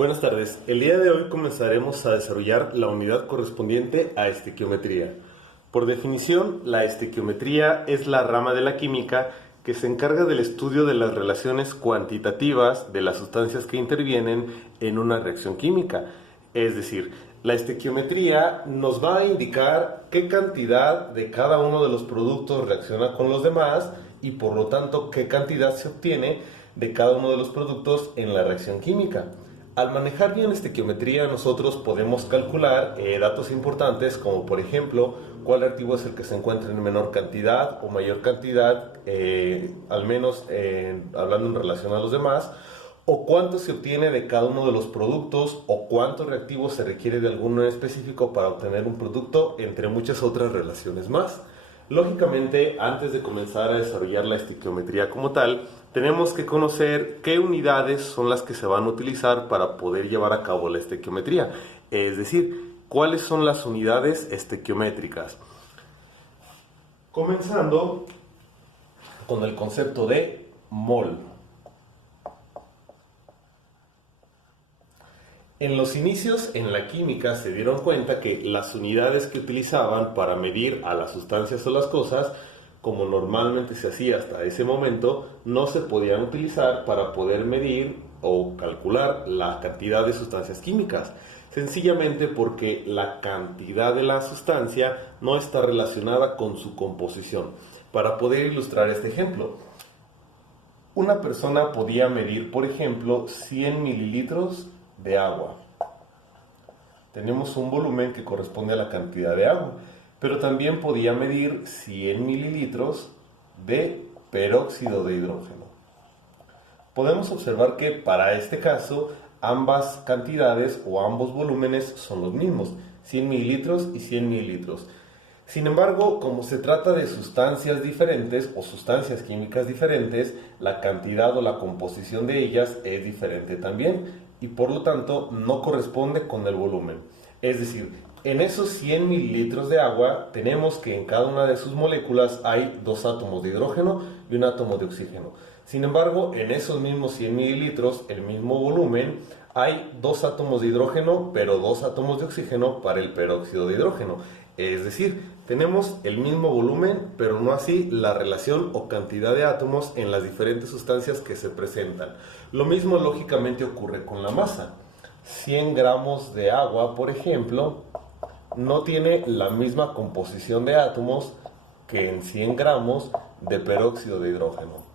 Buenas tardes. El día de hoy comenzaremos a desarrollar la unidad correspondiente a estequiometría. Por definición, la estequiometría es la rama de la química que se encarga del estudio de las relaciones cuantitativas de las sustancias que intervienen en una reacción química. Es decir, la estequiometría nos va a indicar qué cantidad de cada uno de los productos reacciona con los demás y por lo tanto qué cantidad se obtiene de cada uno de los productos en la reacción química. Al manejar bien la estequiometría nosotros podemos calcular datos importantes como por ejemplo cuál reactivo es el que se encuentra en menor cantidad o mayor cantidad, al menos hablando en relación a los demás, o cuánto se obtiene de cada uno de los productos o cuánto reactivo se requiere de alguno en específico para obtener un producto, entre muchas otras relaciones más. Lógicamente, antes de comenzar a desarrollar la estequiometría como tal, tenemos que conocer qué unidades son las que se van a utilizar para poder llevar a cabo la estequiometría, es decir, cuáles son las unidades estequiométricas. Comenzando con el concepto de mol. En los inicios en la química se dieron cuenta que las unidades que utilizaban para medir a las sustancias o las cosas, como normalmente se hacía hasta ese momento, no se podían utilizar para poder medir o calcular la cantidad de sustancias químicas, sencillamente porque la cantidad de la sustancia no está relacionada con su composición. Para poder ilustrar este ejemplo, una persona podía medir, por ejemplo, 100 mililitros de agua. Tenemos un volumen que corresponde a la cantidad de agua, pero también podía medir 100 mililitros de peróxido de hidrógeno. Podemos observar que para este caso ambas cantidades o ambos volúmenes son los mismos, 100 mililitros y 100 mililitros. Sin embargo, como se trata de sustancias diferentes o sustancias químicas diferentes, la cantidad o la composición de ellas es diferente también y por lo tanto no corresponde con el volumen. Es decir, en esos 100 mililitros de agua tenemos que en cada una de sus moléculas hay 2 átomos de hidrógeno y un átomo de oxígeno. Sin embargo, en esos mismos 100 mililitros, el mismo volumen, hay 2 átomos de hidrógeno, pero 2 átomos de oxígeno para el peróxido de hidrógeno. Es decir, tenemos el mismo volumen, pero no así la relación o cantidad de átomos en las diferentes sustancias que se presentan. Lo mismo lógicamente ocurre con la masa. 100 gramos de agua, por ejemplo, no tiene la misma composición de átomos que en 100 gramos de peróxido de hidrógeno.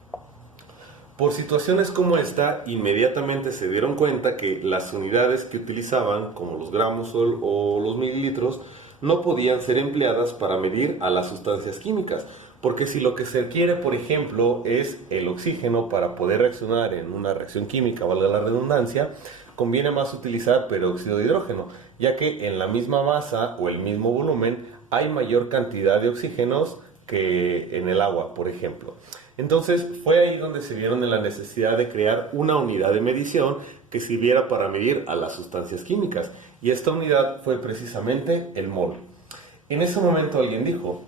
Por situaciones como esta, inmediatamente se dieron cuenta que las unidades que utilizaban, como los gramos o los mililitros, no podían ser empleadas para medir a las sustancias químicas, porque si lo que se requiere, por ejemplo, es el oxígeno para poder reaccionar en una reacción química, valga la redundancia, conviene más utilizar peróxido de hidrógeno, ya que en la misma masa o el mismo volumen hay mayor cantidad de oxígenos que en el agua, por ejemplo. Entonces fue ahí donde se vieron en la necesidad de crear una unidad de medición que sirviera para medir a las sustancias químicas, y esta unidad fue precisamente el mol. En ese momento alguien dijo,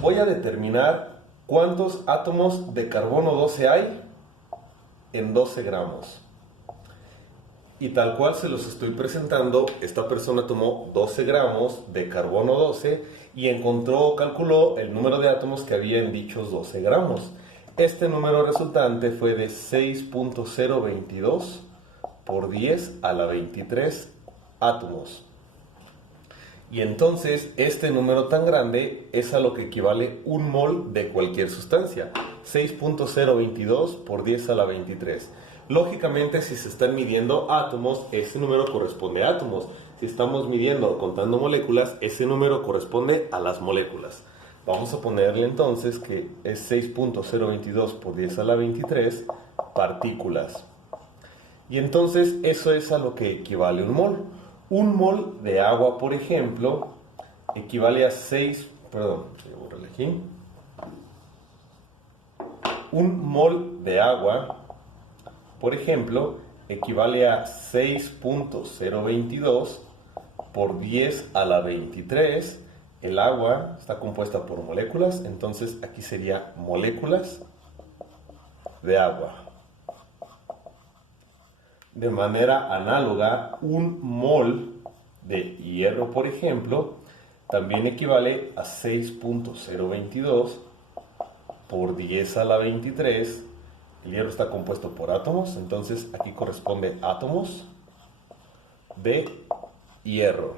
voy a determinar cuántos átomos de carbono 12 hay en 12 gramos. Y tal cual se los estoy presentando, esta persona tomó 12 gramos de carbono 12 y encontró o calculó el número de átomos que había en dichos 12 gramos. Este número resultante fue de 6.022 por 10 a la 23 átomos. Y entonces este número tan grande es a lo que equivale un mol de cualquier sustancia. 6.022 por 10 a la 23. Lógicamente, si se están midiendo átomos, ese número corresponde a átomos. Si estamos midiendo o contando moléculas, ese número corresponde a las moléculas. Vamos a ponerle entonces que es 6.022 por 10 a la 23 partículas. Y entonces eso es a lo que equivale un mol. Un mol de agua, por ejemplo, equivale a 6... Un mol de agua, por ejemplo, equivale a 6.022 por 10 a la 23. El agua está compuesta por moléculas, entonces aquí sería moléculas de agua. De manera análoga, un mol de hierro, por ejemplo, también equivale a 6.022 por 10 a la 23. El hierro está compuesto por átomos, entonces aquí corresponde átomos de hierro.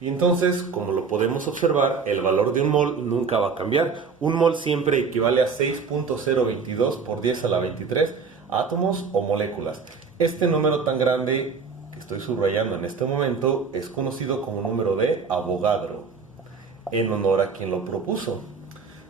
Y entonces, como lo podemos observar, el valor de un mol nunca va a cambiar. Un mol siempre equivale a 6.022 por 10 a la 23 átomos o moléculas. Este número tan grande que estoy subrayando en este momento es conocido como número de Avogadro, en honor a quien lo propuso.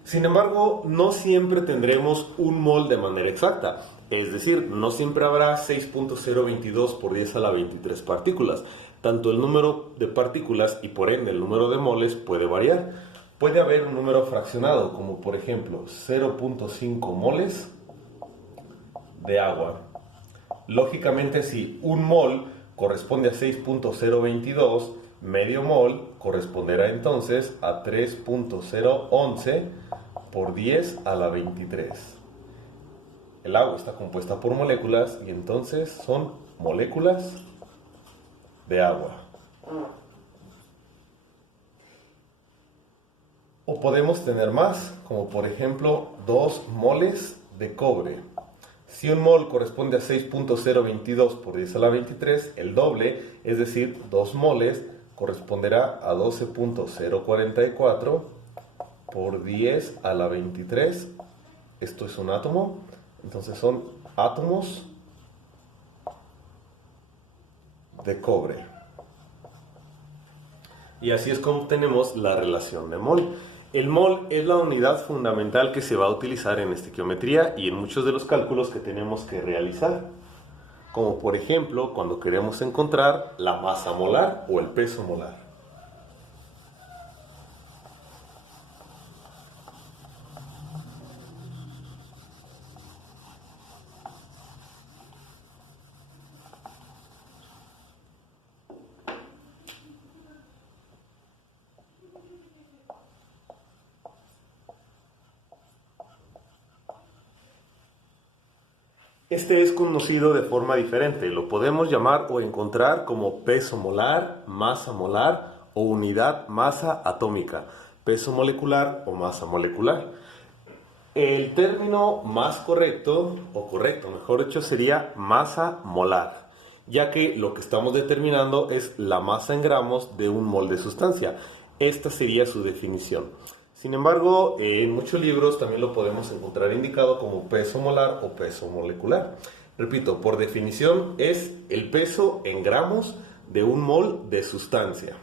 Sin embargo, no siempre tendremos un mol de manera exacta. Es decir, no siempre habrá 6.022 por 10 a la 23 partículas. Tanto el número de partículas y por ende el número de moles puede variar. Puede haber un número fraccionado, como por ejemplo 0.5 moles de agua. Lógicamente, si un mol corresponde a 6.022, medio mol corresponderá entonces a 3.011 por 10 a la 23. El agua está compuesta por moléculas y entonces son moléculas de agua. O podemos tener más, como por ejemplo 2 moles de cobre. Si un mol corresponde a 6.022 por 10 a la 23, el doble, es decir, 2 moles, corresponderá a 12.044 por 10 a la 23. Esto es un átomo, entonces son átomos de cobre. Y así es como tenemos la relación de mol. El mol es la unidad fundamental que se va a utilizar en estequiometría y en muchos de los cálculos que tenemos que realizar. Como por ejemplo cuando queremos encontrar la masa molar o el peso molar. Este es conocido de forma diferente, lo podemos llamar o encontrar como peso molar, masa molar o unidad masa atómica, peso molecular o masa molecular. El término más correcto, o correcto mejor dicho, sería masa molar, ya que lo que estamos determinando es la masa en gramos de un mol de sustancia. Esta sería su definición. Sin embargo, en muchos libros también lo podemos encontrar indicado como peso molar o peso molecular. Repito, por definición es el peso en gramos de un mol de sustancia.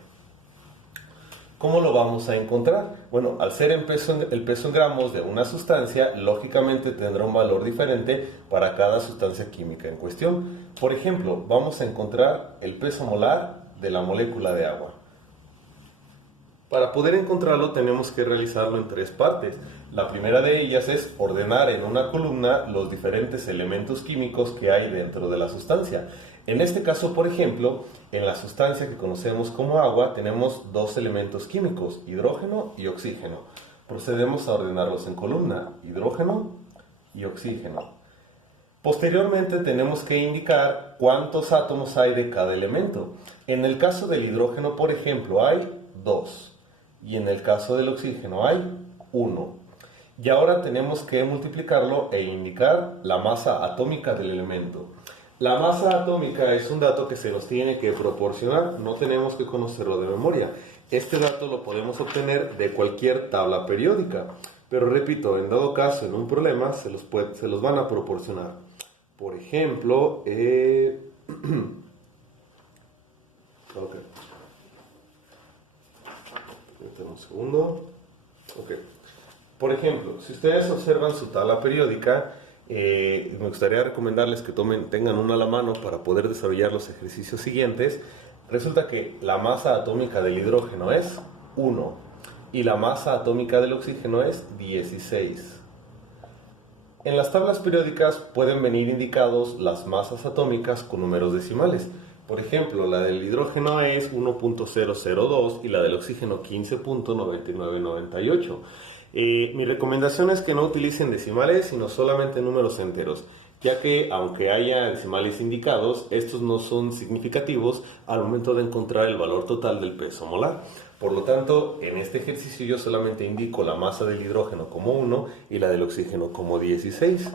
¿Cómo lo vamos a encontrar? Bueno, al ser el peso en gramos de una sustancia, lógicamente tendrá un valor diferente para cada sustancia química en cuestión. Por ejemplo, vamos a encontrar el peso molar de la molécula de agua. Para poder encontrarlo tenemos que realizarlo en 3 partes. La primera de ellas es ordenar en una columna los diferentes elementos químicos que hay dentro de la sustancia. En este caso, por ejemplo, en la sustancia que conocemos como agua tenemos 2 elementos químicos, hidrógeno y oxígeno. Procedemos a ordenarlos en columna, hidrógeno y oxígeno. Posteriormente tenemos que indicar cuántos átomos hay de cada elemento. En el caso del hidrógeno, por ejemplo, hay 2. Y en el caso del oxígeno hay 1. Y ahora tenemos que multiplicarlo e indicar la masa atómica del elemento. La masa atómica es un dato que se nos tiene que proporcionar, no tenemos que conocerlo de memoria. Este dato lo podemos obtener de cualquier tabla periódica. Pero repito, en dado caso, en un problema, se los van a proporcionar. Por ejemplo, okay. Un segundo. Okay. Por ejemplo, si ustedes observan su tabla periódica, me gustaría recomendarles que tengan una a la mano para poder desarrollar los ejercicios siguientes. Resulta que la masa atómica del hidrógeno es 1 y la masa atómica del oxígeno es 16. En las tablas periódicas pueden venir indicados las masas atómicas con números decimales. Por ejemplo, la del hidrógeno es 1.002 y la del oxígeno 15.9998. Mi recomendación es que no utilicen decimales, sino solamente números enteros, ya que aunque haya decimales indicados, estos no son significativos al momento de encontrar el valor total del peso molar. Por lo tanto, en este ejercicio yo solamente indico la masa del hidrógeno como 1 y la del oxígeno como 16.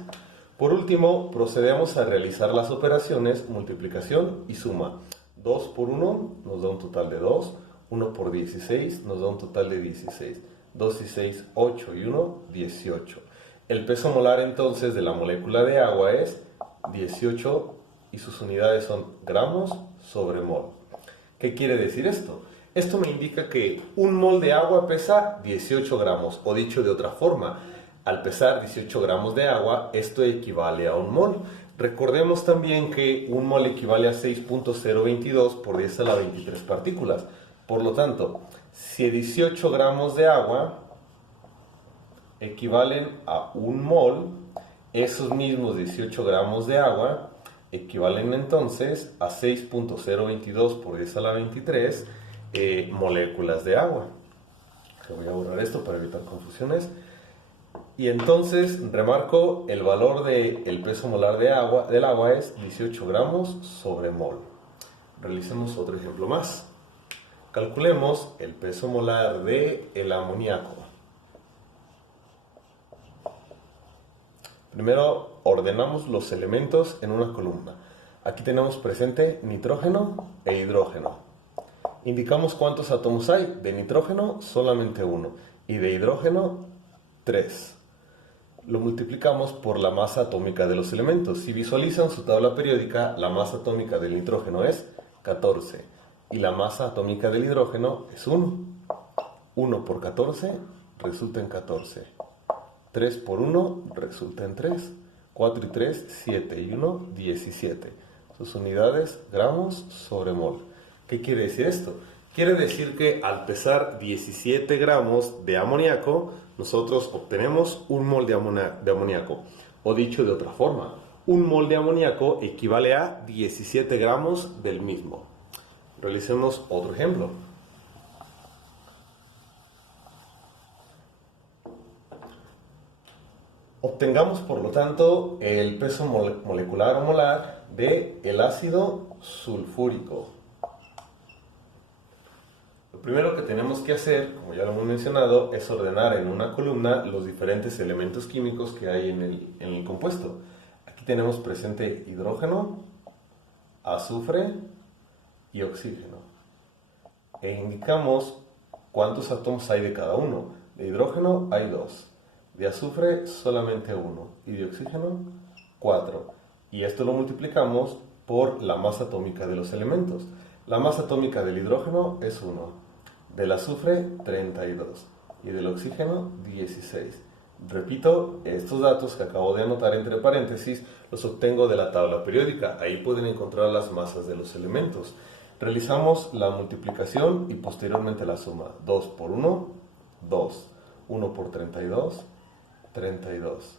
Por último, procedemos a realizar las operaciones multiplicación y suma. 2 por 1 nos da un total de 2, 1 por 16 nos da un total de 16, 2 y 6, 8 y 1, 18. El peso molar entonces de la molécula de agua es 18 y sus unidades son gramos sobre mol. ¿Qué quiere decir esto? Esto me indica que un mol de agua pesa 18 gramos, o dicho de otra forma, al pesar 18 gramos de agua, esto equivale a un mol. Recordemos también que un mol equivale a 6.022 por 10 a la 23 partículas. Por lo tanto, si 18 gramos de agua equivalen a un mol, esos mismos 18 gramos de agua equivalen entonces a 6.022 por 10 a la 23 moléculas de agua. Voy a borrar esto para evitar confusiones. Y entonces remarco el valor del peso molar del agua es 18 gramos sobre mol. Realicemos otro ejemplo más. Calculemos el peso molar del amoníaco. Primero ordenamos los elementos en una columna. Aquí tenemos presente nitrógeno e hidrógeno. Indicamos cuántos átomos hay. De nitrógeno solamente uno y de hidrógeno 3. Lo multiplicamos por la masa atómica de los elementos. Si visualizan su tabla periódica, la masa atómica del nitrógeno es 14 y la masa atómica del hidrógeno es 1. 1 por 14 resulta en 14. 3 por 1 resulta en 3. 4 y 3, 7 y 1, 17. Sus unidades, gramos sobre mol. ¿Qué quiere decir esto? Quiere decir que al pesar 17 gramos de amoníaco, nosotros obtenemos un mol de amoníaco. O dicho de otra forma, un mol de amoníaco equivale a 17 gramos del mismo. Realicemos otro ejemplo. Obtengamos, por lo tanto, el peso molecular o molar del ácido sulfúrico. Lo primero que tenemos que hacer, como ya lo hemos mencionado, es ordenar en una columna los diferentes elementos químicos que hay en el compuesto. Aquí tenemos presente hidrógeno, azufre y oxígeno. E indicamos cuántos átomos hay de cada uno. De hidrógeno hay 2. De azufre solamente 1 y de oxígeno 4. Y esto lo multiplicamos por la masa atómica de los elementos. La masa atómica del hidrógeno es 1, del azufre 32 y del oxígeno 16. Repito, estos datos que acabo de anotar entre paréntesis los obtengo de la tabla periódica. Ahí pueden encontrar las masas de los elementos. Realizamos la multiplicación y posteriormente la suma. 2 por 1, 2. 1 por 32, 32.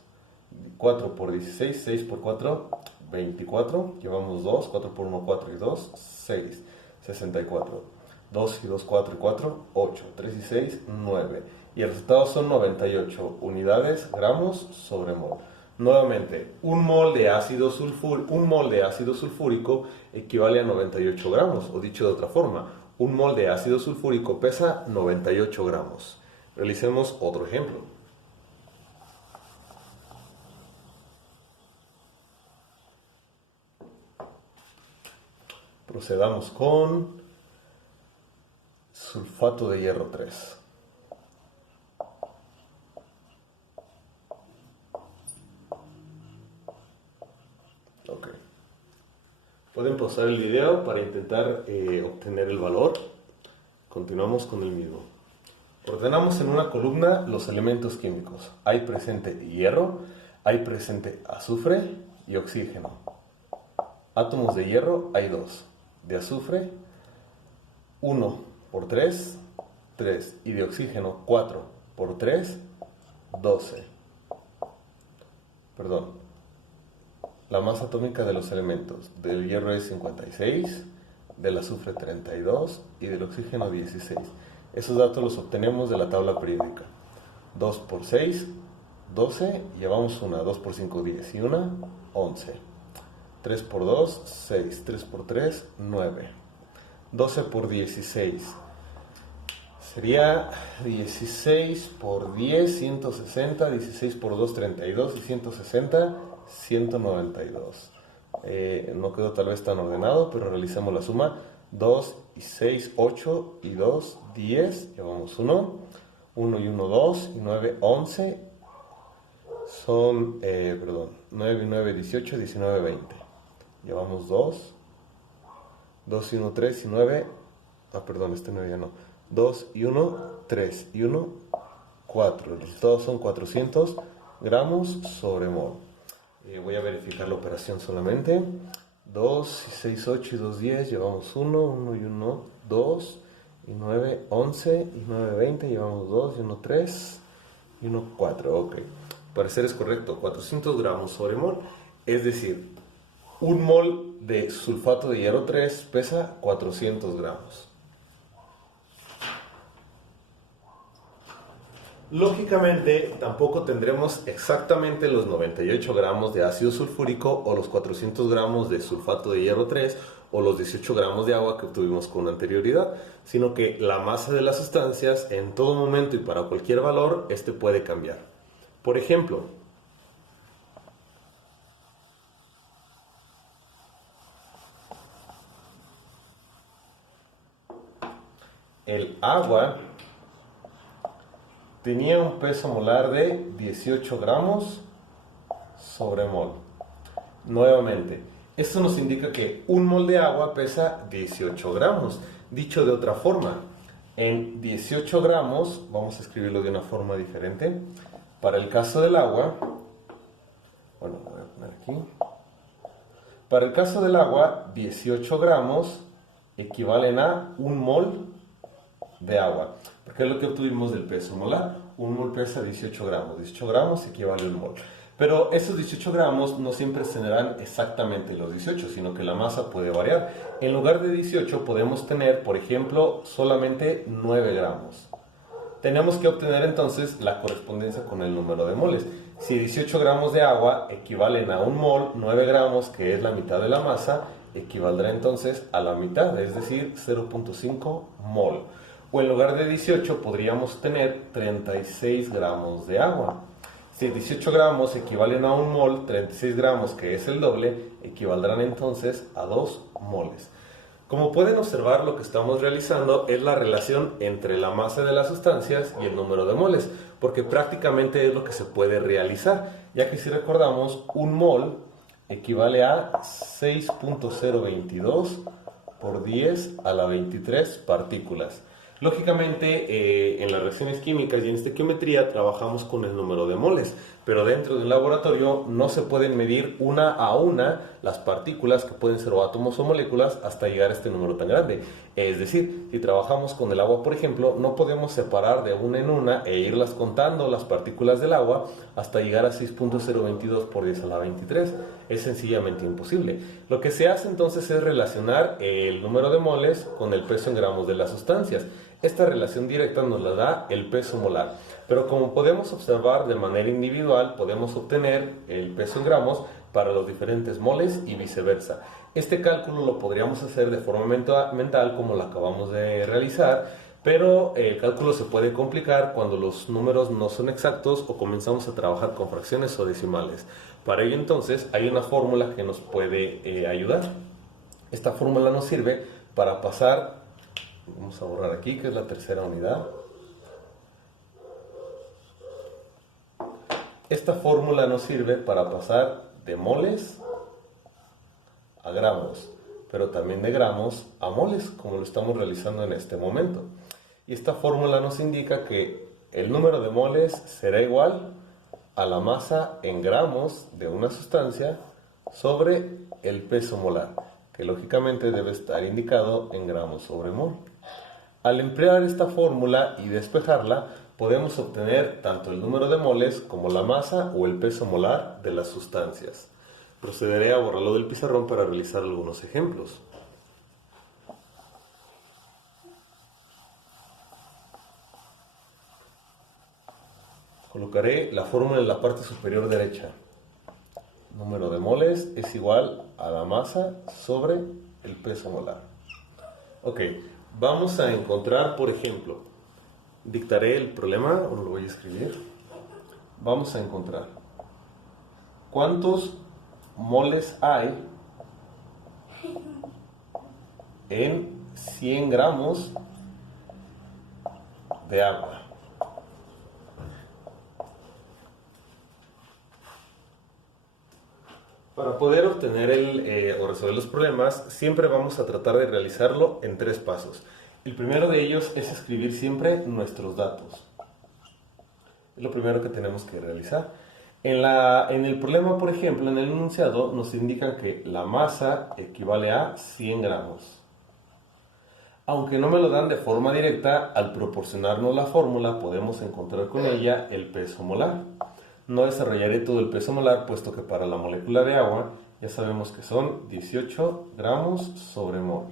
4 por 16, 6 por 4, 24. Llevamos 2, 4 por 1, 4 y 2, 6. 64. 2 y 2, 4 y 4, 8. 3 y 6, 9. Y el resultado son 98 unidades gramos sobre mol. Nuevamente, un mol de ácido sulfúrico equivale a 98 gramos, o dicho de otra forma, un mol de ácido sulfúrico pesa 98 gramos. Realicemos otro ejemplo. Procedamos con sulfato de hierro 3. Ok. Pueden pausar el video para intentar obtener el valor. Continuamos con el mismo. Ordenamos en una columna los elementos químicos. Hay presente hierro, hay presente azufre y oxígeno. Átomos de hierro hay 2. De azufre, 1 por 3, 3. Y de oxígeno, 4 por 3, 12. Perdón. La masa atómica de los elementos. Del hierro es 56, del azufre 32 y del oxígeno 16. Esos datos los obtenemos de la tabla periódica. 2 por 6, 12, llevamos una, 2 por 5, 10 y una, 11. 3 por 2, 6, 3 por 3, 9. 12 por 16. Sería 16 por 10, 160, 16 por 2, 32 y 160, 192. No quedó tal vez tan ordenado, pero realizamos la suma. 2 y 6, 8 y 2, 10. Llevamos 1. 1 y 1, 2 y 9, 11. Son, 9 y 9, 18, 19, 20. Llevamos 2. 2 y 1, 3 y 9. Este 9 ya no. 2 y 1, 3 y 1, 4. El resultado son 400 gramos sobre mol. Voy a verificar la operación solamente. 2 y 6, 8 y 2, 10. Llevamos 1, 1 y 1, 2 y 9, 11 y 9, 20. Llevamos 2 y 1, 3 y 1, 4. Ok. Parecer es correcto. 400 gramos sobre mol. Es decir, un mol de sulfato de hierro 3 pesa 400 gramos. Lógicamente, tampoco tendremos exactamente los 98 gramos de ácido sulfúrico o los 400 gramos de sulfato de hierro 3 o los 18 gramos de agua que obtuvimos con anterioridad, sino que la masa de las sustancias en todo momento y para cualquier valor, este puede cambiar. Por ejemplo, el agua tenía un peso molar de 18 gramos sobre mol. Nuevamente, esto nos indica que un mol de agua pesa 18 gramos. Dicho de otra forma, en 18 gramos, vamos a escribirlo de una forma diferente. Para el caso del agua, voy a poner aquí. Para el caso del agua, 18 gramos equivalen a un mol de agua. Porque es lo que obtuvimos del peso molar. Un mol pesa 18 gramos. 18 gramos equivale a un mol. Pero esos 18 gramos no siempre tendrán exactamente los 18, sino que la masa puede variar. En lugar de 18 podemos tener, por ejemplo, solamente 9 gramos. Tenemos que obtener entonces la correspondencia con el número de moles. Si 18 gramos de agua equivalen a un mol, 9 gramos, que es la mitad de la masa, equivaldrá entonces a la mitad, es decir, 0.5 mol. O en lugar de 18 podríamos tener 36 gramos de agua. Si 18 gramos equivalen a un mol, 36 gramos, que es el doble, equivaldrán entonces a 2 moles. Como pueden observar, lo que estamos realizando es la relación entre la masa de las sustancias y el número de moles, porque prácticamente es lo que se puede realizar, ya que si recordamos, un mol equivale a 6.022 por 10 a la 23 partículas. Lógicamente, en las reacciones químicas y en estequiometría trabajamos con el número de moles, pero dentro de un laboratorio no se pueden medir una a una las partículas, que pueden ser o átomos o moléculas, hasta llegar a este número tan grande. Es decir, si trabajamos con el agua, por ejemplo, no podemos separar de una en una e irlas contando las partículas del agua hasta llegar a 6.022 por 10 a la 23. Es sencillamente imposible. Lo que se hace entonces es relacionar el número de moles con el peso en gramos de las sustancias. Esta relación directa nos la da el peso molar, pero como podemos observar de manera individual, podemos obtener el peso en gramos para los diferentes moles y viceversa. Este cálculo lo podríamos hacer de forma mental como lo acabamos de realizar, pero el cálculo se puede complicar cuando los números no son exactos o comenzamos a trabajar con fracciones o decimales. Para ello entonces hay una fórmula que nos puede ayudar. Esta fórmula nos sirve para pasar, vamos a borrar aquí, que es la tercera unidad. Esta fórmula nos sirve para pasar de moles a gramos, pero también de gramos a moles, como lo estamos realizando en este momento. Y esta fórmula nos indica que el número de moles será igual a la masa en gramos de una sustancia sobre el peso molar, que lógicamente debe estar indicado en gramos sobre mol. Al emplear esta fórmula y despejarla, podemos obtener tanto el número de moles como la masa o el peso molar de las sustancias. Procederé a borrarlo del pizarrón para realizar algunos ejemplos. Colocaré la fórmula en la parte superior derecha. Número de moles es igual a la masa sobre el peso molar. Ok, vamos a encontrar, por ejemplo, dictaré el problema, o lo voy a escribir. Vamos a encontrar cuántos moles hay en 100 gramos de agua. Para poder obtener o resolver los problemas, siempre vamos a tratar de realizarlo en 3 pasos. El primero de ellos es escribir siempre nuestros datos. Es lo primero que tenemos que realizar. En el problema, por ejemplo, en el enunciado nos indican que la masa equivale a 100 gramos. Aunque no me lo dan de forma directa, al proporcionarnos la fórmula podemos encontrar con ella el peso molar. No desarrollaré todo el peso molar, puesto que para la molécula de agua ya sabemos que son 18 gramos sobre mol.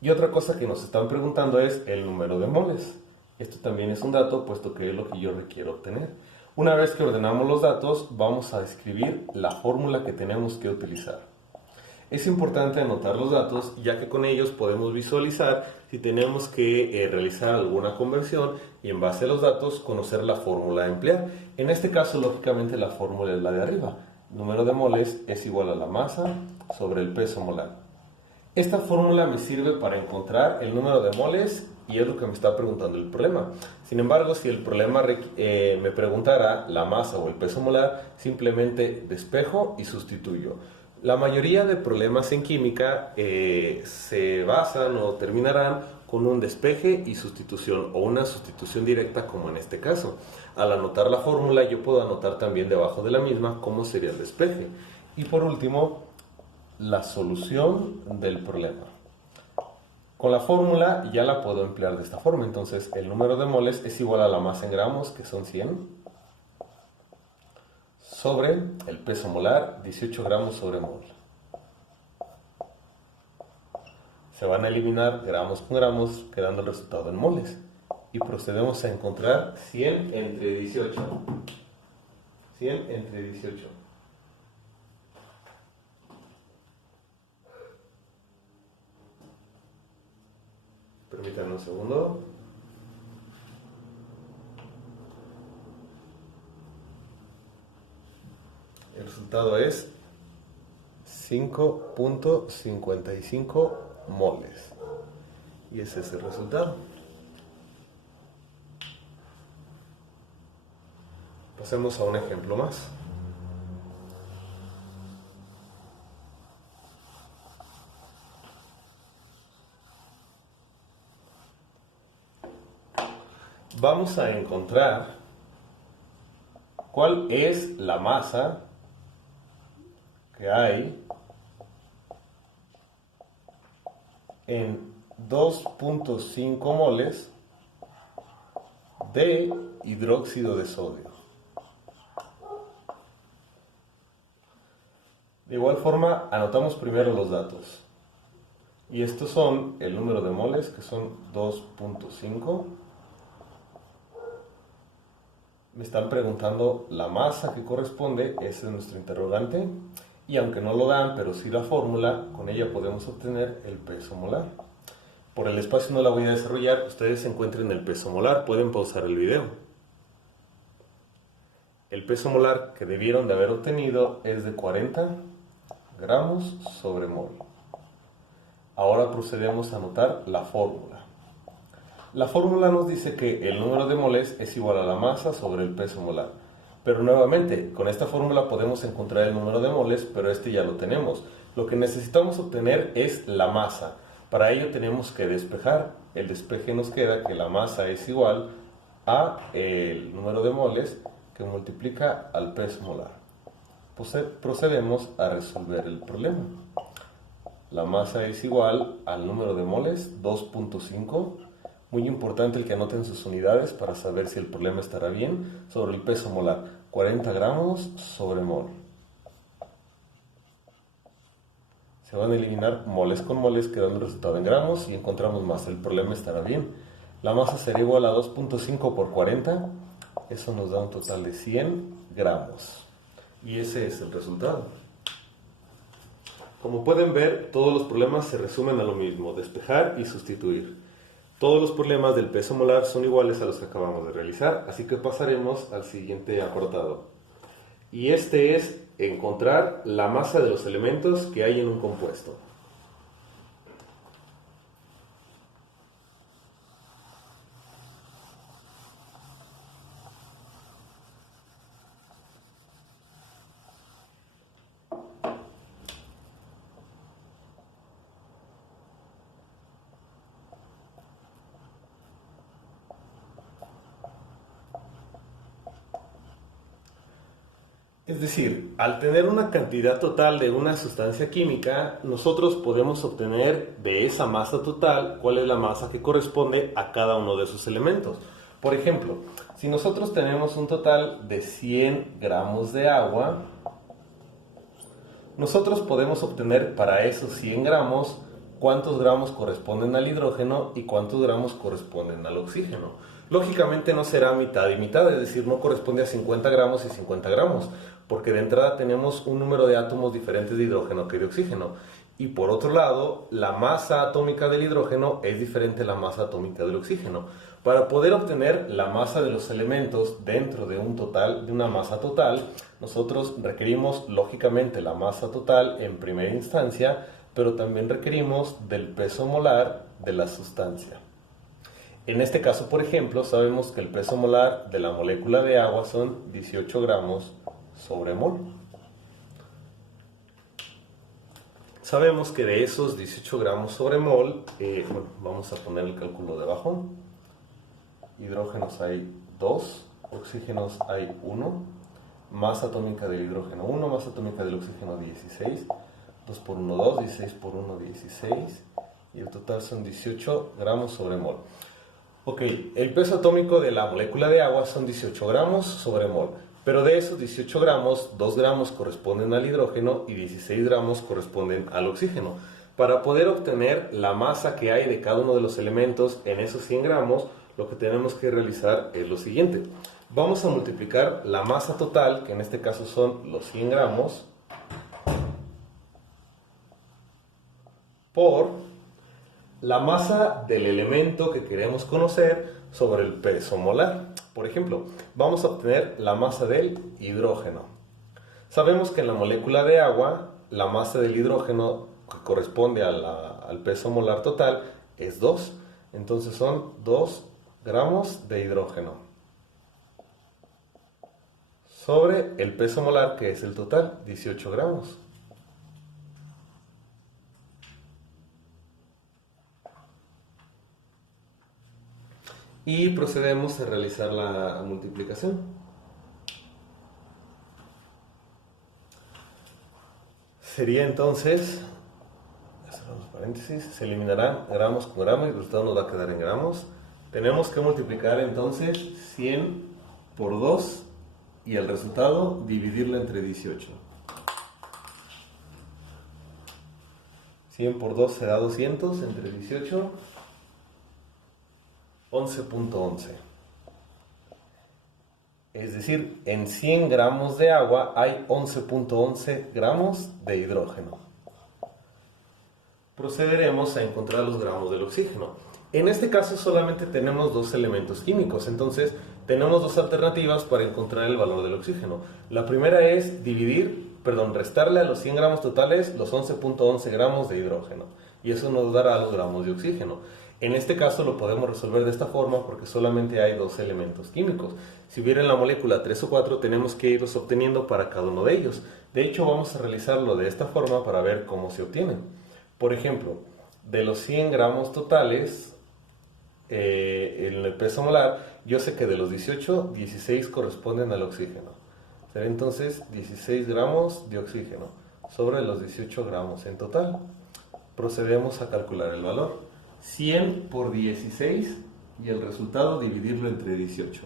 Y otra cosa que nos están preguntando es el número de moles. Esto también es un dato, puesto que es lo que yo requiero obtener. Una vez que ordenamos los datos, vamos a escribir la fórmula que tenemos que utilizar. Es importante anotar los datos, ya que con ellos podemos visualizar si tenemos que realizar alguna conversión y en base a los datos conocer la fórmula a emplear. En este caso, lógicamente, la fórmula es la de arriba. Número de moles es igual a la masa sobre el peso molar. Esta fórmula me sirve para encontrar el número de moles y es lo que me está preguntando el problema. Sin embargo, si el problema me preguntara la masa o el peso molar, simplemente despejo y sustituyo. La mayoría de problemas en química se basan o terminarán con un despeje y sustitución o una sustitución directa, como en este caso. Al anotar la fórmula, yo puedo anotar también debajo de la misma cómo sería el despeje. Y por último, la solución del problema. Con la fórmula ya la puedo emplear de esta forma. Entonces, el número de moles es igual a la masa en gramos, que son 100, sobre el peso molar, 18 gramos sobre mol. Se van a eliminar gramos con gramos, quedando el resultado en moles. Y procedemos a encontrar 100 entre 18. 100 entre 18. Permítanme un segundo. El resultado es 5.55 moles. Y ese es el resultado. Pasemos a un ejemplo más. Vamos a encontrar cuál es la masa que hay en 2.5 moles de hidróxido de sodio. De igual forma, anotamos primero los datos. Y estos son el número de moles, que son 2.5. Me están preguntando la masa que corresponde, ese es nuestro interrogante. Y aunque no lo dan, pero sí la fórmula, con ella podemos obtener el peso molar. Por el espacio no la voy a desarrollar, ustedes encuentren el peso molar, pueden pausar el video. El peso molar que debieron de haber obtenido es de 40 gramos sobre mol. Ahora procedemos a anotar la fórmula. La fórmula nos dice que el número de moles es igual a la masa sobre el peso molar. Pero nuevamente, con esta fórmula podemos encontrar el número de moles, pero este ya lo tenemos. Lo que necesitamos obtener es la masa. Para ello tenemos que despejar. El despeje nos queda que la masa es igual a el número de moles que multiplica al peso molar. Procedemos a resolver el problema. La masa es igual al número de moles, 2.5. Muy importante el que anoten sus unidades para saber si el problema estará bien. Sobre el peso molar, 40 gramos sobre mol. Se van a eliminar moles con moles, quedando el resultado en gramos y encontramos más. El problema estará bien. La masa será igual a 2.5 por 40. Eso nos da un total de 100 gramos. Y ese es el resultado. Como pueden ver, todos los problemas se resumen a lo mismo: despejar y sustituir. Todos los problemas del peso molar son iguales a los que acabamos de realizar, así que pasaremos al siguiente apartado. Y este es encontrar la masa de los elementos que hay en un compuesto. Es decir, al tener una cantidad total de una sustancia química, nosotros podemos obtener de esa masa total cuál es la masa que corresponde a cada uno de sus elementos. Por ejemplo, si nosotros tenemos un total de 100 gramos de agua, nosotros podemos obtener para esos 100 gramos cuántos gramos corresponden al hidrógeno y cuántos gramos corresponden al oxígeno. Lógicamente no será mitad y mitad, es decir, no corresponde a 50 gramos y 50 gramos, porque de entrada tenemos un número de átomos diferentes de hidrógeno que de oxígeno. Y por otro lado, la masa atómica del hidrógeno es diferente a la masa atómica del oxígeno. Para poder obtener la masa de los elementos dentro de un total, de una masa total, nosotros requerimos lógicamente la masa total en primera instancia, pero también requerimos del peso molar de la sustancia. En este caso, por ejemplo, sabemos que el peso molar de la molécula de agua son 18 gramos sobre mol. Sabemos que de esos 18 gramos sobre mol, vamos a poner el cálculo debajo. Hidrógenos hay 2, oxígenos hay 1, masa atómica del hidrógeno 1, masa atómica del oxígeno 16, 2 por 1, 2, 16 por 1, 16, y el total son 18 gramos sobre mol. Ok, el peso atómico de la molécula de agua son 18 gramos sobre mol, pero de esos 18 gramos, 2 gramos corresponden al hidrógeno y 16 gramos corresponden al oxígeno. Para poder obtener la masa que hay de cada uno de los elementos en esos 100 gramos, lo que tenemos que realizar es lo siguiente. Vamos a multiplicar la masa total, que en este caso son los 100 gramos, por la masa del elemento que queremos conocer sobre el peso molar. Por ejemplo, vamos a obtener la masa del hidrógeno. Sabemos que en la molécula de agua, la masa del hidrógeno que corresponde al peso molar total es 2. Entonces son 2 gramos de hidrógeno sobre el peso molar, que es el total, 18 gramos. Y procedemos a realizar la multiplicación. Sería entonces, cerramos paréntesis, se eliminarán gramos con gramos y el resultado nos va a quedar en gramos. Tenemos que multiplicar entonces 100 por 2 y el resultado dividirlo entre 18. 100 por 2 será 200 entre 18. 11.11. Es decir, en 100 gramos de agua hay 11.11 gramos de hidrógeno. Procederemos a encontrar los gramos del oxígeno. En este caso solamente tenemos dos elementos químicos, entonces tenemos dos alternativas para encontrar el valor del oxígeno. La primera es restarle a los 100 gramos totales los 11.11 gramos de hidrógeno, y eso nos dará los gramos de oxígeno. En este caso lo podemos resolver de esta forma porque solamente hay dos elementos químicos. Si hubiera en la molécula 3 o 4, tenemos que irlos obteniendo para cada uno de ellos. De hecho, vamos a realizarlo de esta forma para ver cómo se obtienen. Por ejemplo, de los 100 gramos totales, en el peso molar, yo sé que de los 18, 16 corresponden al oxígeno. Será entonces 16 gramos de oxígeno sobre los 18 gramos en total. Procedemos a calcular el valor. 100 por 16 y el resultado dividirlo entre 18.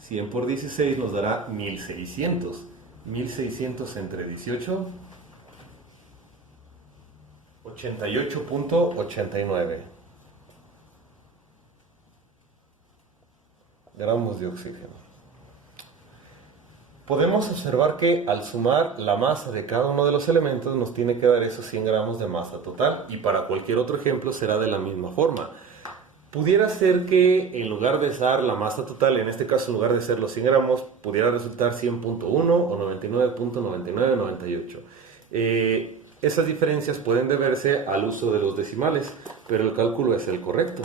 100 por 16 nos dará 1600. 1600 entre 18, 88.89 gramos de oxígeno. Podemos observar que al sumar la masa de cada uno de los elementos nos tiene que dar esos 100 gramos de masa total, y para cualquier otro ejemplo será de la misma forma. Pudiera ser que en lugar de dar la masa total, en este caso en lugar de ser los 100 gramos, pudiera resultar 100.1 o 99.9998. Esas diferencias pueden deberse al uso de los decimales, pero el cálculo es el correcto.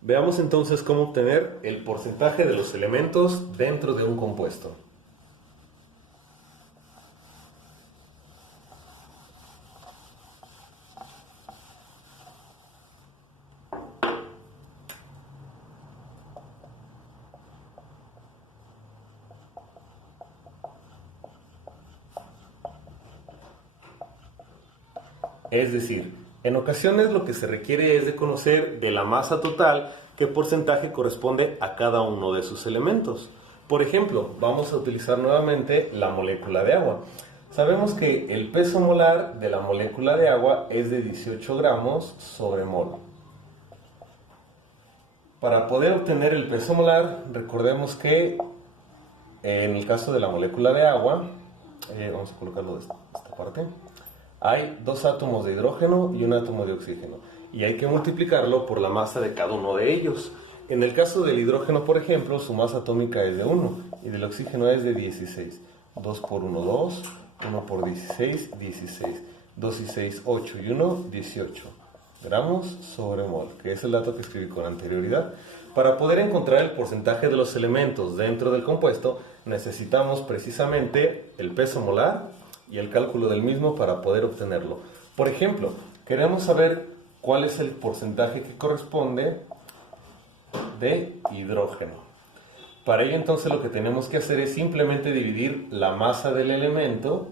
Veamos entonces cómo obtener el porcentaje de los elementos dentro de un compuesto. Es decir, en ocasiones lo que se requiere es de conocer de la masa total qué porcentaje corresponde a cada uno de sus elementos. Por ejemplo, vamos a utilizar nuevamente la molécula de agua. Sabemos que el peso molar de la molécula de agua es de 18 gramos sobre mol. Para poder obtener el peso molar, recordemos que en el caso de la molécula de agua, vamos a colocarlo de esta parte, hay 2 átomos de hidrógeno y un átomo de oxígeno, y hay que multiplicarlo por la masa de cada uno de ellos. En el caso del hidrógeno, por ejemplo, su masa atómica es de 1 y del oxígeno es de 16. 2 por 1, 2, 1 por 16, 16. 2 y 6, 8 y 1, 18 gramos sobre mol, que es el dato que escribí con anterioridad. Para poder encontrar el porcentaje de los elementos dentro del compuesto, necesitamos precisamente el peso molar y el cálculo del mismo para poder obtenerlo. Por ejemplo, queremos saber cuál es el porcentaje que corresponde de hidrógeno. Para ello entonces lo que tenemos que hacer es simplemente dividir la masa del elemento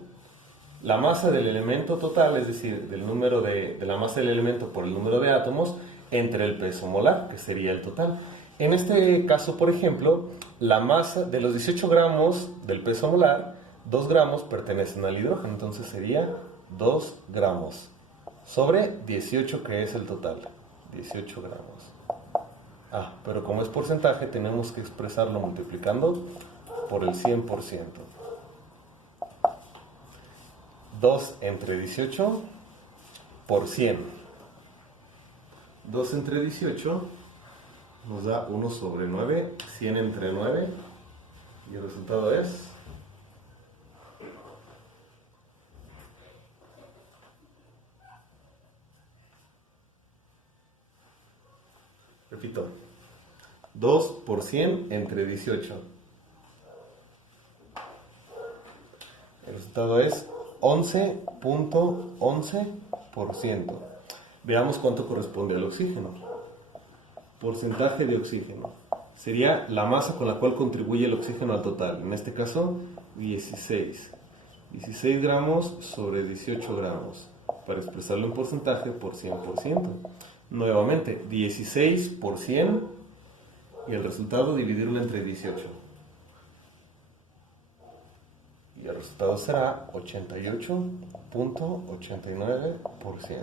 total, es decir, del número de la masa del elemento por el número de átomos, entre el peso molar, que sería el total. En este caso, por ejemplo, la masa de los 18 gramos del peso molar, 2 gramos pertenecen al hidrógeno, entonces sería 2 gramos sobre 18, que es el total, 18 gramos. Pero como es porcentaje, tenemos que expresarlo multiplicando por el 100%. 2 entre 18 por 100. 2 entre 18 nos da 1 sobre 9, 100 entre 9, y el resultado es... Repito, 2 por 100 entre 18. El resultado es 11.11%. Veamos cuánto corresponde al oxígeno. Porcentaje de oxígeno. Sería la masa con la cual contribuye el oxígeno al total. En este caso, 16. 16 gramos sobre 18 gramos. Para expresarlo en porcentaje por 100%. Nuevamente, 16 por 100 y el resultado dividirlo entre 18. Y el resultado será 88.89%.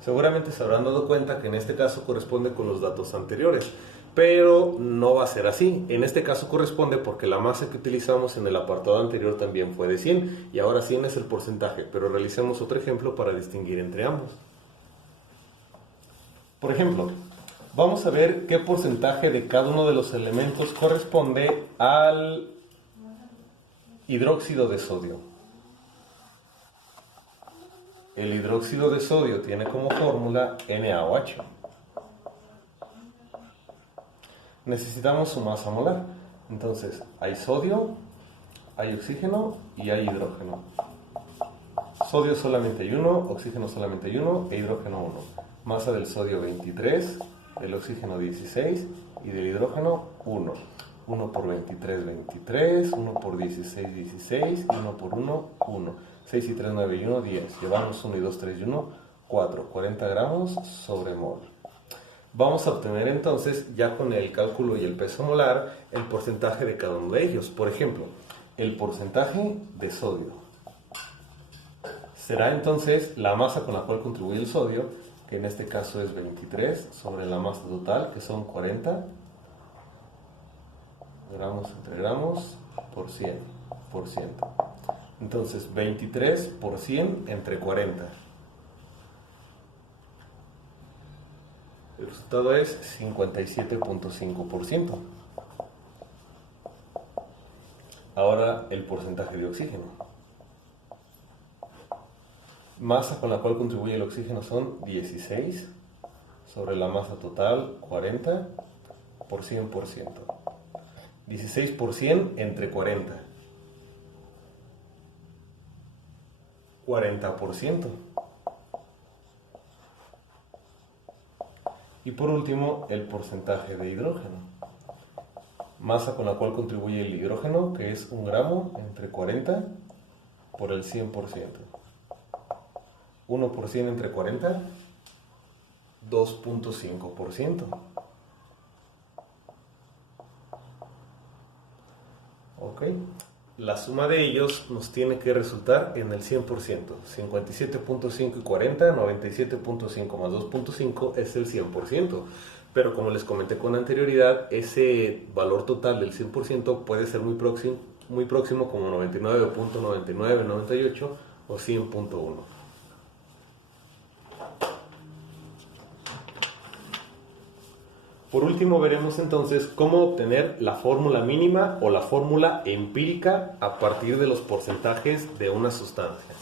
Seguramente se habrán dado cuenta que en este caso corresponde con los datos anteriores, pero no va a ser así. En este caso corresponde porque la masa que utilizamos en el apartado anterior también fue de 100 y ahora 100 es el porcentaje, pero realicemos otro ejemplo para distinguir entre ambos. Por ejemplo, vamos a ver qué porcentaje de cada uno de los elementos corresponde al hidróxido de sodio. El hidróxido de sodio tiene como fórmula NaOH. Necesitamos su masa molar. Entonces, hay sodio, hay oxígeno y hay hidrógeno. Sodio solamente hay 1, oxígeno solamente hay 1 e hidrógeno 1. Masa del sodio 23, del oxígeno 16 y del hidrógeno 1. 1 por 23, 23, 1 por 16, 16, y 1 por 1, 1. 6 y 3, 9 y 1, 10. Llevamos 1 y 2, 3 y 1, 4. 40 gramos sobre mol. Vamos a obtener entonces, ya con el cálculo y el peso molar, el porcentaje de cada uno de ellos. Por ejemplo, el porcentaje de sodio será entonces la masa con la cual contribuye el sodio, que en este caso es 23 sobre la masa total, que son 40 gramos entre gramos por 100 por ciento. Entonces 23 por 100 entre 40. El resultado es 57.5%. Ahora el porcentaje de oxígeno. Masa con la cual contribuye el oxígeno son 16 sobre la masa total 40 por 100%. 16 por 100 entre 40. 40%. Y por último, el porcentaje de hidrógeno. Masa con la cual contribuye el hidrógeno, que es 1 gramo entre 40 por el 100%. 1 por 100 entre 40, 2.5%. Ok. La suma de ellos nos tiene que resultar en el 100%. 57.5 y 40, 97.5 más 2.5 es el 100%. Pero como les comenté con anterioridad, ese valor total del 100% puede ser muy próximo como 99.9998 o 100.1. Por último, veremos entonces cómo obtener la fórmula mínima o la fórmula empírica a partir de los porcentajes de una sustancia.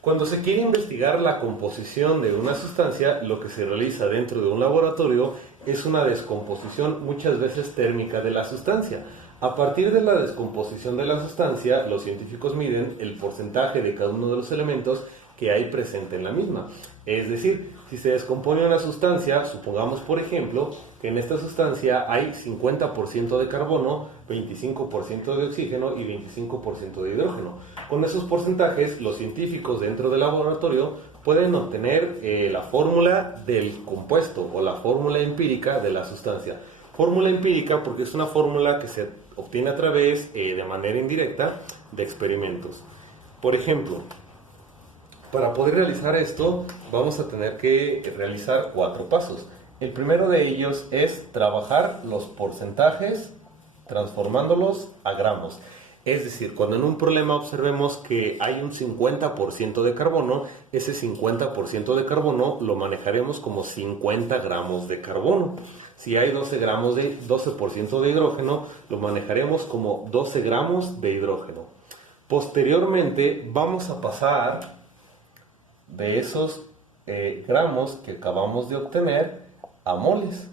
Cuando se quiere investigar la composición de una sustancia, lo que se realiza dentro de un laboratorio es una descomposición muchas veces térmica de la sustancia. A partir de la descomposición de la sustancia, los científicos miden el porcentaje de cada uno de los elementos que hay presente en la misma. Es decir, si se descompone una sustancia, supongamos por ejemplo que en esta sustancia hay 50% de carbono, 25% de oxígeno y 25% de hidrógeno. Con esos porcentajes, los científicos dentro del laboratorio pueden obtener la fórmula del compuesto o la fórmula empírica de la sustancia. Fórmula empírica porque es una fórmula que se obtiene a través, de manera indirecta, de experimentos. Por ejemplo, para poder realizar esto, vamos a tener que realizar 4 pasos. El primero de ellos es trabajar los porcentajes transformándolos a gramos. Es decir, cuando en un problema observemos que hay un 50% de carbono, ese 50% de carbono lo manejaremos como 50 gramos de carbono. Si hay 12% de hidrógeno, lo manejaremos como 12 gramos de hidrógeno. Posteriormente, vamos a pasar de esos gramos que acabamos de obtener a moles.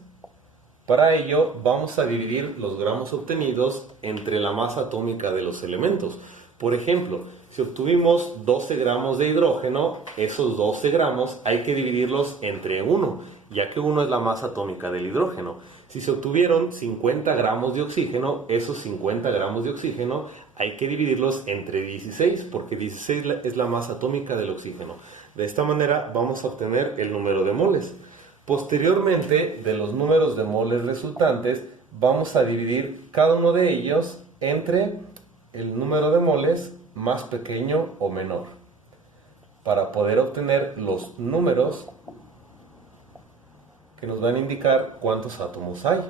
Para ello vamos a dividir los gramos obtenidos entre la masa atómica de los elementos. Por ejemplo, si obtuvimos 12 gramos de hidrógeno, esos 12 gramos hay que dividirlos entre 1, ya que 1 es la masa atómica del hidrógeno. Si se obtuvieron 50 gramos de oxígeno, esos 50 gramos de oxígeno hay que dividirlos entre 16, porque 16 es la masa atómica del oxígeno. De esta manera vamos a obtener el número de moles. Posteriormente, de los números de moles resultantes, vamos a dividir cada uno de ellos entre el número de moles más pequeño o menor, para poder obtener los números que nos van a indicar cuántos átomos hay.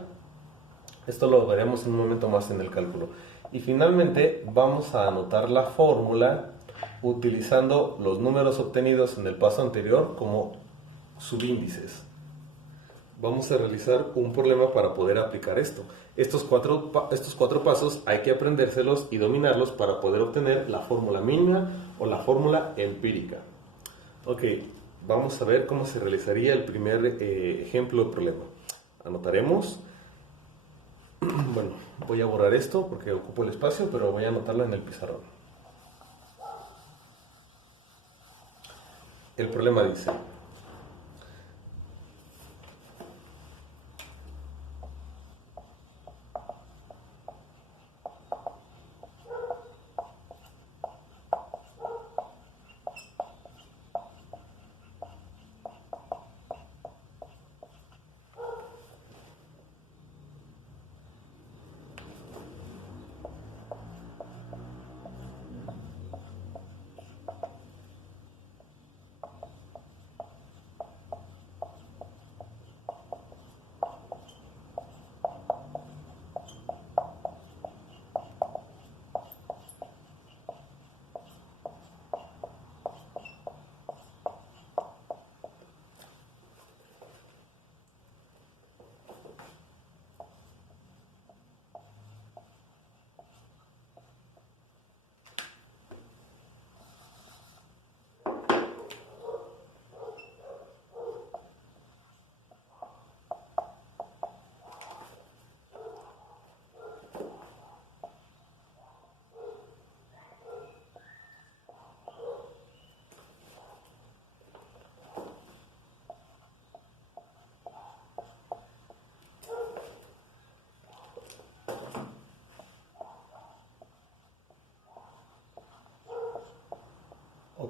Esto lo veremos en un momento más en el cálculo. Y finalmente vamos a anotar la fórmula utilizando los números obtenidos en el paso anterior como subíndices. Vamos a realizar un problema para poder aplicar esto. Estos cuatro pasos hay que aprendérselos y dominarlos para poder obtener la fórmula mínima o la fórmula empírica. Ok, vamos a ver cómo se realizaría el primer ejemplo de problema. Anotaremos. Bueno, voy a borrar esto porque ocupo el espacio, pero voy a anotarlo en el pizarrón. El problema dice: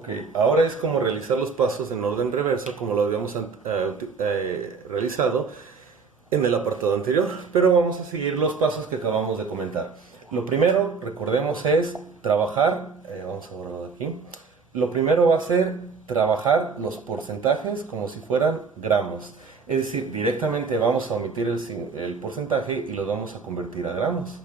Ok, ahora es como realizar los pasos en orden reverso, como lo habíamos realizado en el apartado anterior, pero vamos a seguir los pasos que acabamos de comentar. Lo primero, recordemos, es trabajar, vamos a borrar aquí, lo primero va a ser trabajar los porcentajes como si fueran gramos, es decir, directamente vamos a omitir el porcentaje y lo vamos a convertir a gramos.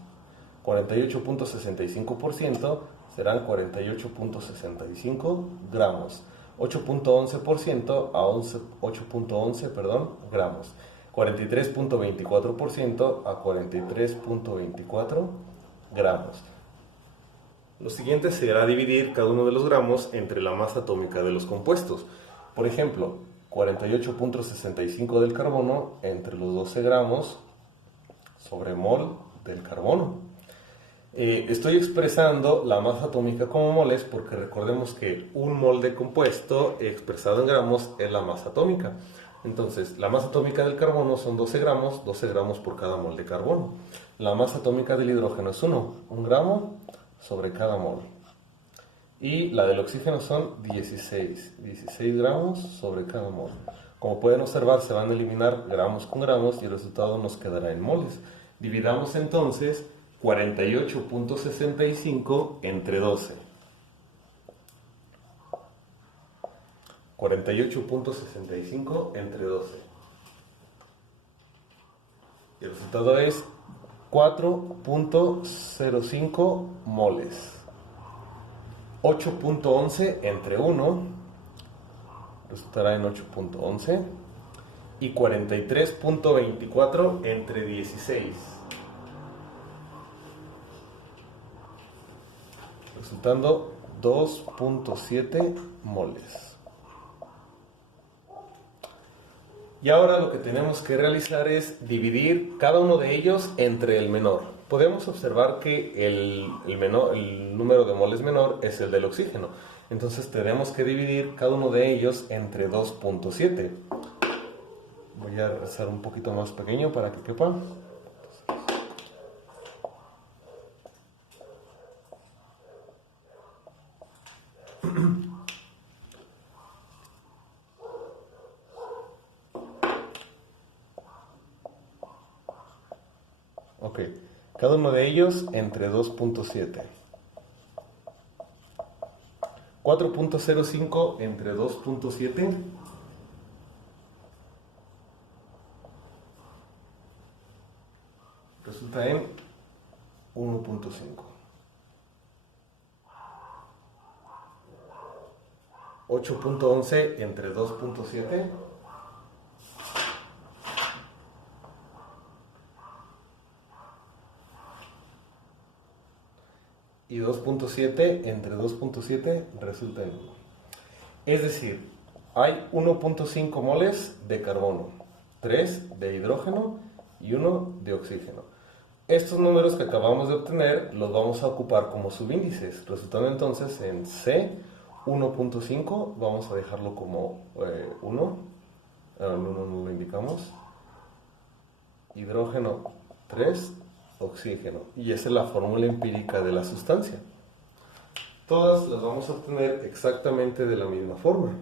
48.65% serán 48.65 gramos. 8.11% a 8.11, gramos. 43.24% a 43.24 gramos. Lo siguiente será dividir cada uno de los gramos entre la masa atómica de los compuestos. Por ejemplo, 48.65 del carbono entre los 12 gramos sobre mol del carbono. Estoy expresando la masa atómica como moles porque recordemos que un mol de compuesto expresado en gramos es la masa atómica. Entonces, la masa atómica del carbono son 12 gramos por cada mol de carbono. La masa atómica del hidrógeno es 1 gramo sobre cada mol. Y la del oxígeno son 16 gramos sobre cada mol. Como pueden observar, se van a eliminar gramos con gramos y el resultado nos quedará en moles. Dividamos entonces 48.65 entre 12. 48.65 entre 12. Y el resultado es 4.05 moles. 8.11 entre 1 resultará en 8.11. Y 43.24 entre 16. Resultando 2.7 moles. Y ahora lo que tenemos que realizar es dividir cada uno de ellos entre el menor. Podemos observar que el número de moles menor es el del oxígeno. Entonces tenemos que dividir cada uno de ellos entre 2.7. Voy a hacer un poquito más pequeño para que quepa. Ok, cada uno de ellos entre 2.7. 4.05 entre 2.7. Resulta en 1.5. 8.11 entre 2.7. Y 2.7 entre 2.7 resulta en 1. Es decir, hay 1.5 moles de carbono, 3 de hidrógeno y 1 de oxígeno. Estos números que acabamos de obtener los vamos a ocupar como subíndices, resultando entonces en C 1.5, vamos a dejarlo como 1, el 1 no lo indicamos, hidrógeno 3, oxígeno, y esa es la fórmula empírica de la sustancia. Todas las vamos a obtener exactamente de la misma forma.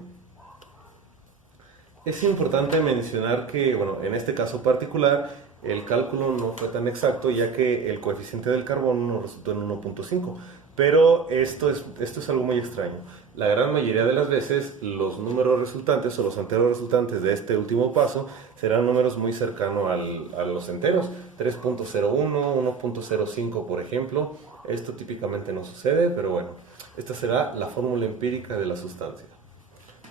Es importante mencionar que, bueno, en este caso particular, el cálculo no fue tan exacto, ya que el coeficiente del carbono nos resultó en 1.5, pero esto es algo muy extraño. La gran mayoría de las veces los números resultantes o los enteros resultantes de este último paso serán números muy cercanos a los enteros, 3.01, 1.05 por ejemplo. Esto típicamente no sucede, pero bueno, esta será la fórmula empírica de la sustancia.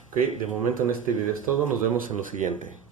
Ok, de momento en este video es todo, nos vemos en lo siguiente.